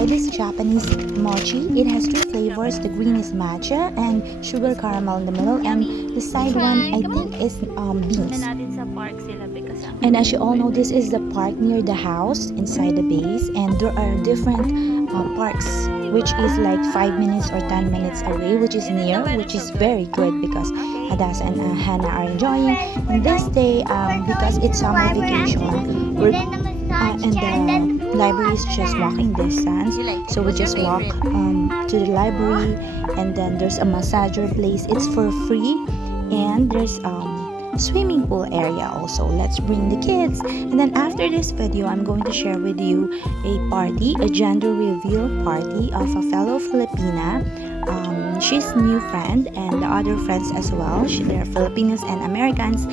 try this Japanese mochi. It has three flavors. The green is matcha and sugar caramel in the middle, and the side one I think is beans. And as you all know, this is the park near the house inside the base, and there are different parks which is like 5 minutes or 10 minutes away, which is near, which is very good because Hadassah and Hannah are enjoying. And this day, because it's summer vacation, we're and the library is just walking distance, so we just walk to the library, and then there's a massager place. It's for free, and there's swimming pool area also. Let's bring the kids. And then after this video, I'm going to share with you a gender reveal party of a fellow Filipina. She's new friend and the other friends as well. There are Filipinos and Americans,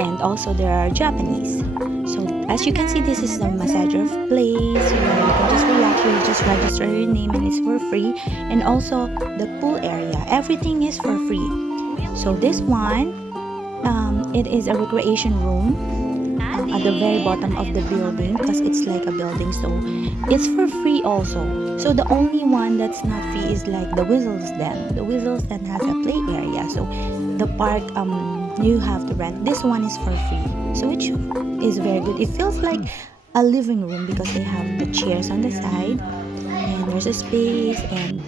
and also there are Japanese. So as you can see, this is the massager place where you can just relax, you just register your name and it's for free. And also the pool area, everything is for free. So this one, it is a recreation room at the very bottom of the building because it's like a building, so it's for free also. So the only one that's not free is like the Whistles Den. The Whistles Den has a play area, so the park you have to rent. This one is for free, so which is very good. It feels like a living room because they have the chairs on the side and there's a space, and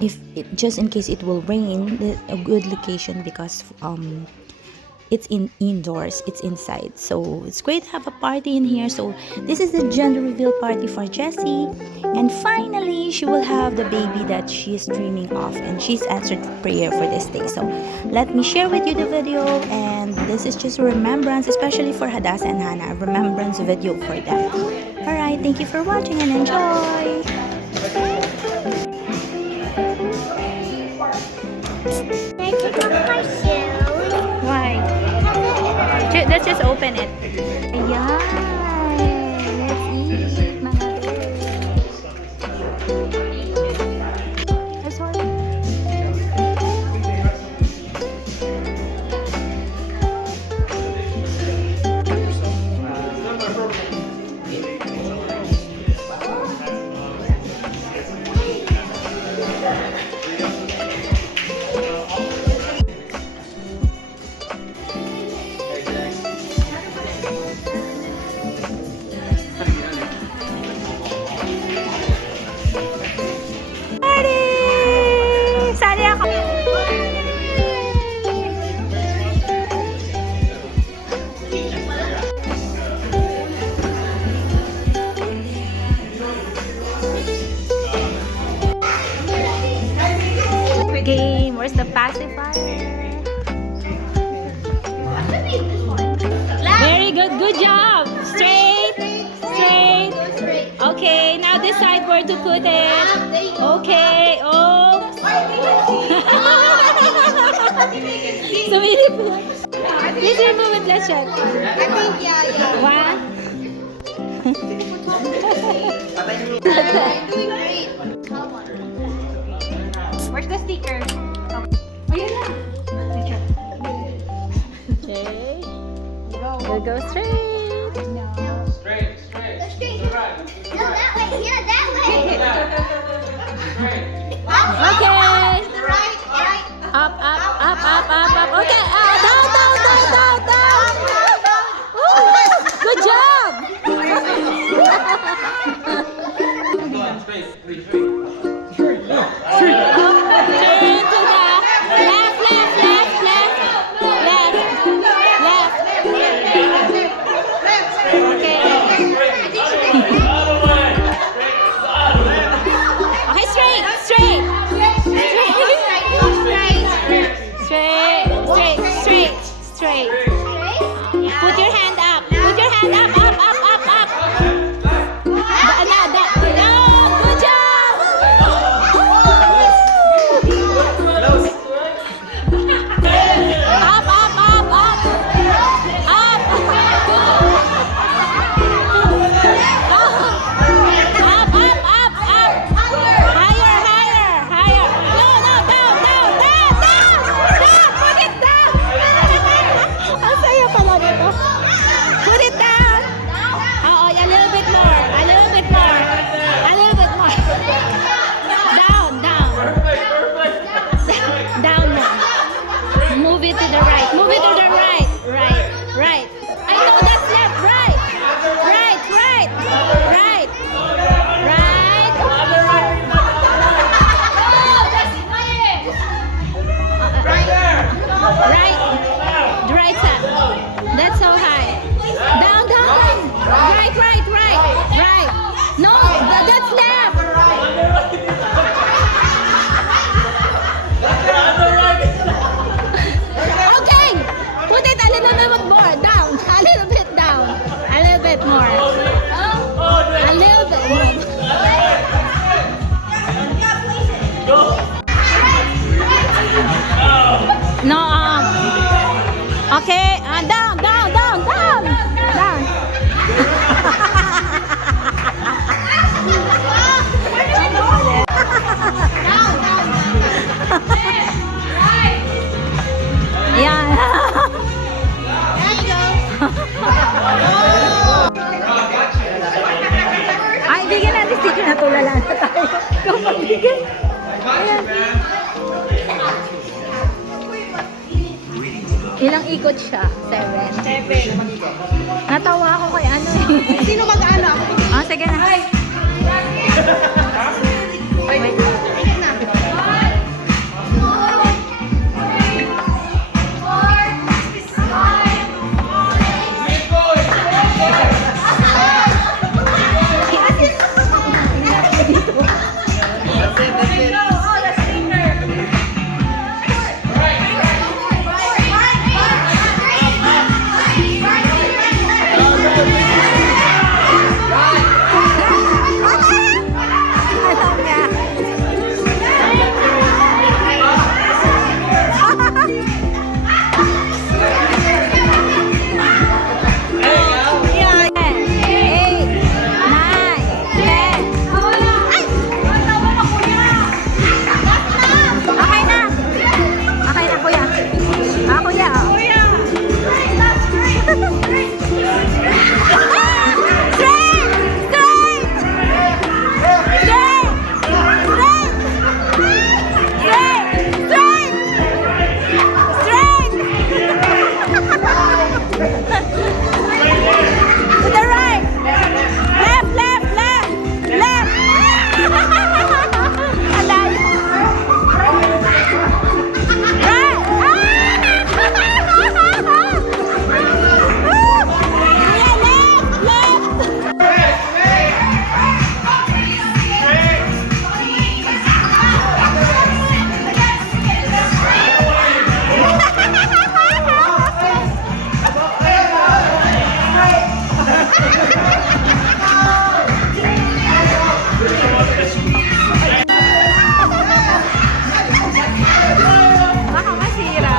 if it, just in case it will rain, a good location because it's indoors, it's inside, so it's great to have a party in here. So this is the gender reveal party for Jessie, and finally she will have the baby that she's dreaming of, and she's answered prayer for this day. So let me share with you the video, and this is just a remembrance, especially for Hadassah and Hannah, a remembrance video for them. Alright, thank you for watching and enjoy. Let's just open it. Ayan. Let's eat, mga I'm sorry. Game, where's the pacifier? Very good, good job. Straight, straight. Okay, now decide where to put it. Okay, oh. So please remove it, let's check. I think, yeah. One. You're doing great. Where's the sticker? Oh, yun na. Okay. We'll go straight. Straight. No, that way. Yeah, that way. Okay. The right. Up. Okay. Down. Good job. Straight. Put your hand up. Up. No, good job. Natulala na tayo. Ikaw magbigay. Ayan. Ilang ikot siya? 7. Natawa ako kay ano eh. Sino mag-ano? Ah, sige na. Wait. Sige na. Alam niya. Baka masira.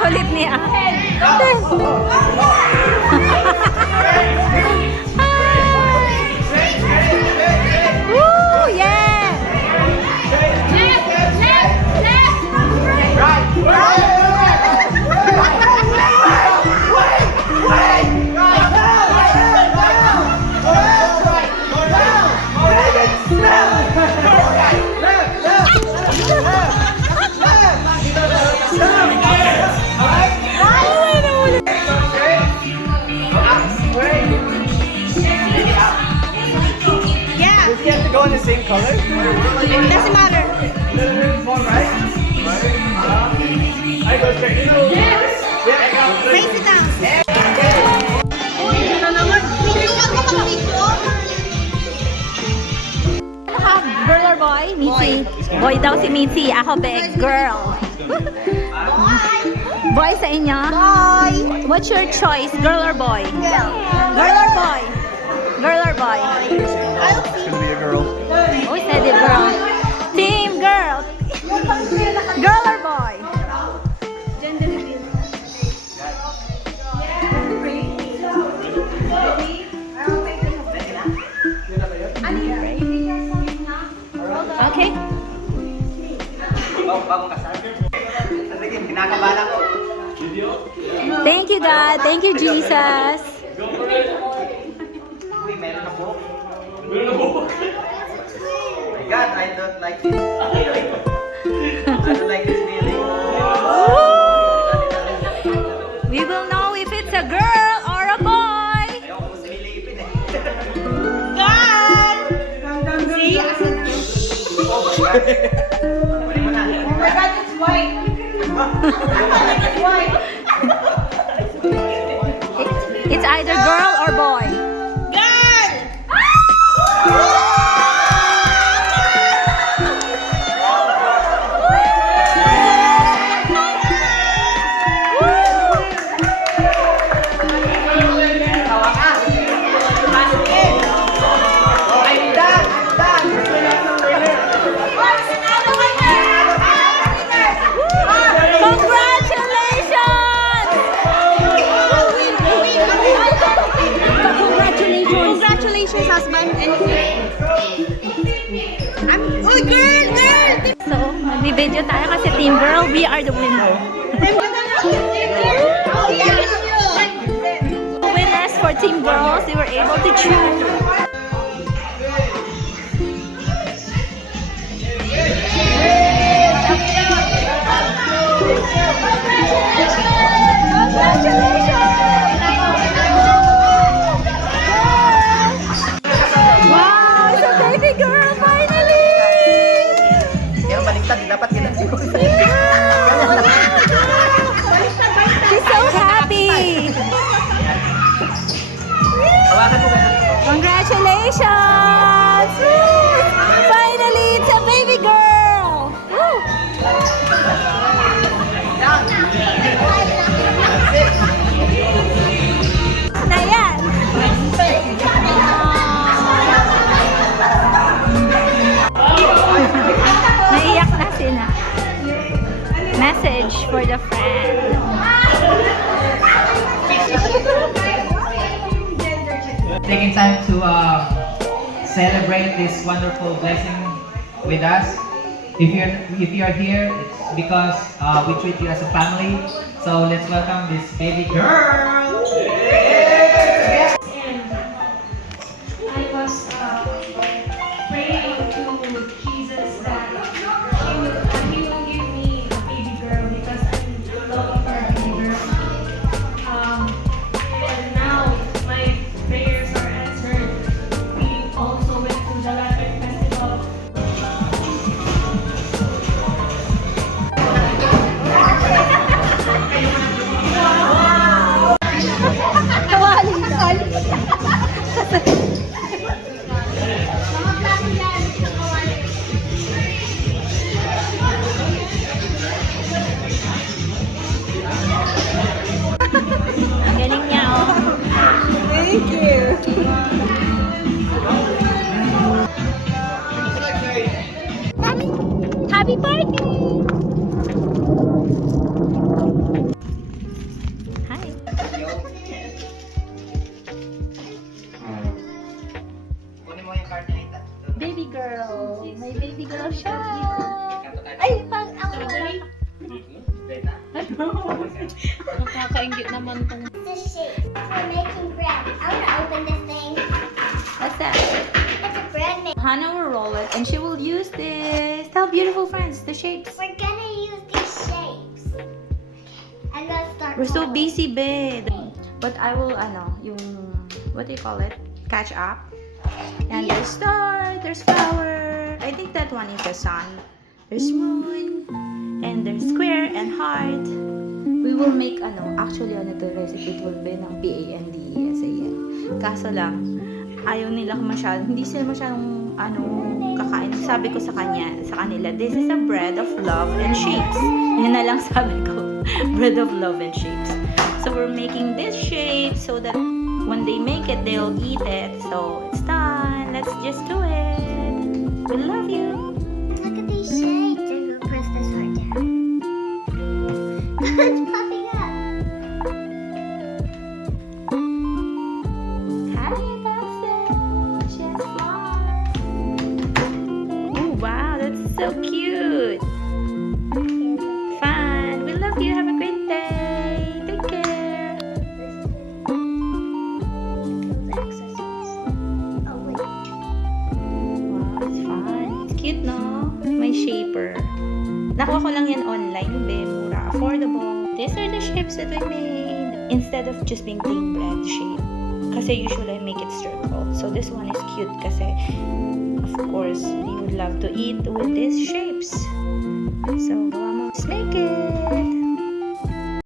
Kulit niya. Woo! Yeah! Yeah, Does he have to go in the same color? it doesn't matter. One, right? I go straight. Yeah. Raise it down. Girl or boy? Mitzi. Boy daw si Mitzi. Ako big girl. Boy sa inyo? Boy. What's your choice? Girl or boy? Girl. Girl or boy? Girl or boy? It's gonna be a girl. Oh, said it, girl. Team girl. Girl or boy? Gender reveal. bagong kasal. Sige, kinakabala ko. Thank you, God. Thank you, Jesus. Uy, meron na po. My God, I don't like this. I don't like this feeling. We will know if it's a girl or a boy. Ayoko mo silipin eh. God! See? Oh my God. Kunin mo na. Oh my God, it's white. It's white. It's either girl or boy. God! Tawa ka. I'm done. I'm done. Congratulations! Congratulations, husband. Oh, girl! So, mag-video tayo kasi Team Girl, we are the winner. Winners for Team Girls, they were able to choose. Wow, it's a baby girl finally! Pero baliktad, dapat ginagawa ko. She's so happy! Hawakan mo ba? Congratulations! Woo! Finally, it's a baby girl! Woo! Na yan! Naiyak na sila. Message for the friend. Taking time to celebrate this wonderful blessing with us. If you're here, it's because we treat you as a family. So let's welcome this baby girl. I was praying to Jesus that he will give me a baby girl because I'm looking for a baby girl. And now my prayers are answered. We also went to the Lantern Festival. Galing niya, oh. Thank you. Happy birthday! Hi. Kunin mo yung card na ito. Baby girl. May baby girl siya. Ay, pang ang Nakakaingit naman tong The shape for making bread. I want to open this thing. What's that? It's a bread maker. Hannah will roll it and she will use this. Tell beautiful friends the shapes. We're gonna use these shapes. And let's start. We're so rolling. busy, babe. But I will, yung, what do you call it? Catch up. And there's star, there's flower. I think that one is the sun. There's moon. And there's square and heart. We will make, actually, to recipe, it will be ng PANDESAN. Kaso lang, ayaw nila masyadong, hindi sila masyadong, kakain. Sabi ko sa kanila, this is a bread of love and shapes. Yun na lang sabi ko, bread of love and shapes. So we're making this shape so that when they make it, they'll eat it. So it's done. Let's just do it. We love you. Look at these shapes. I'm gonna press this right down. It's puffing up. Hi, Dawson. She has flowers. Oh, wow, that's so cute. Cute, no? May shaper. Nakuha ko lang yan online, be, mura, affordable. These are the shapes that we made. Instead of just being plain bread shape. Kasi usually I make it circle. So this one is cute kasi, of course, you would love to eat with these shapes. So, gawa mo. Just make it.